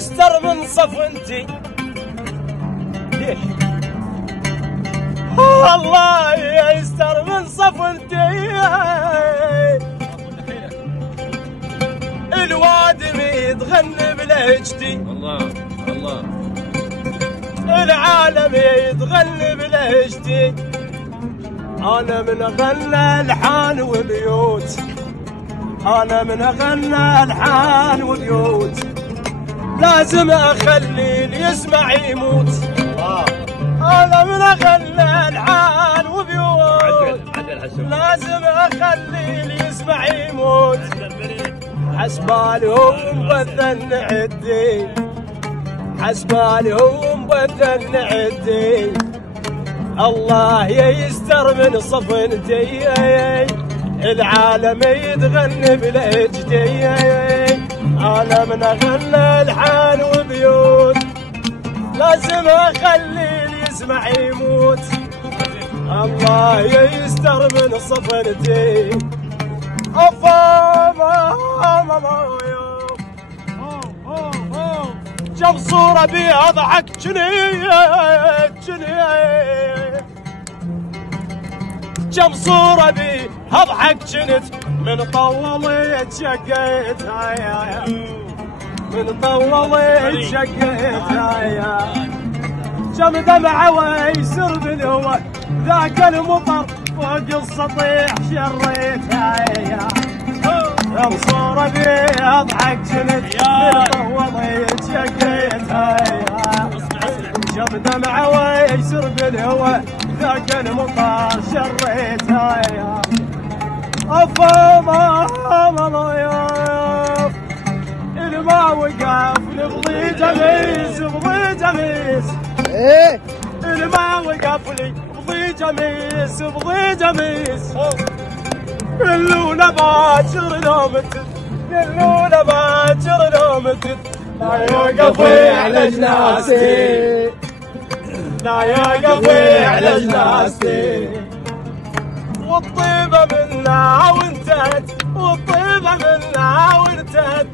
يستر من صفنتي. ليش؟ الله يستر من صفنتي. الوادم يتغني بلهجتي. الله الله. العالم يتغني بلهجتي. أنا من غنى الحان وبيوت. أنا من غنى الحان وبيوت. لازم أخلي اللي يسمع يموت. أنا من غنى الحان وبيوت. لازم أخلي اللي يسمع يموت. حسبالهم بذن عدي. حسبالهم بذن عدي. الله يستر من صفنتي. العالم يتغني بلهجتي. أنا من أغنى الحان وبيوت. لازم أخلي اللي يسمع يموت. الله يستر من صفنتي. جاب صورة بيها أضحك جاب صورة بيها أضحك جنت. من طولت شقيت من طولت شقيت جم دمعة ويسر بالهوى. ذاك المطر فوق السطيح شريت. جاب صورة بيها أضحك جنت. من طولت شقيت جم دمعة ويسر بالهوى. ذاك المطر شريتها. الما وقف لبضي جميس بضي جميس. الما وقف لي بضي جميس بضي جميس. كلونا باكر نومتت. كلونا باكر نومتت. لا يوقف على جناستي. لا يوقف على جناستي. والطيبة منا وانتهت. والطيبة منا وانتهت.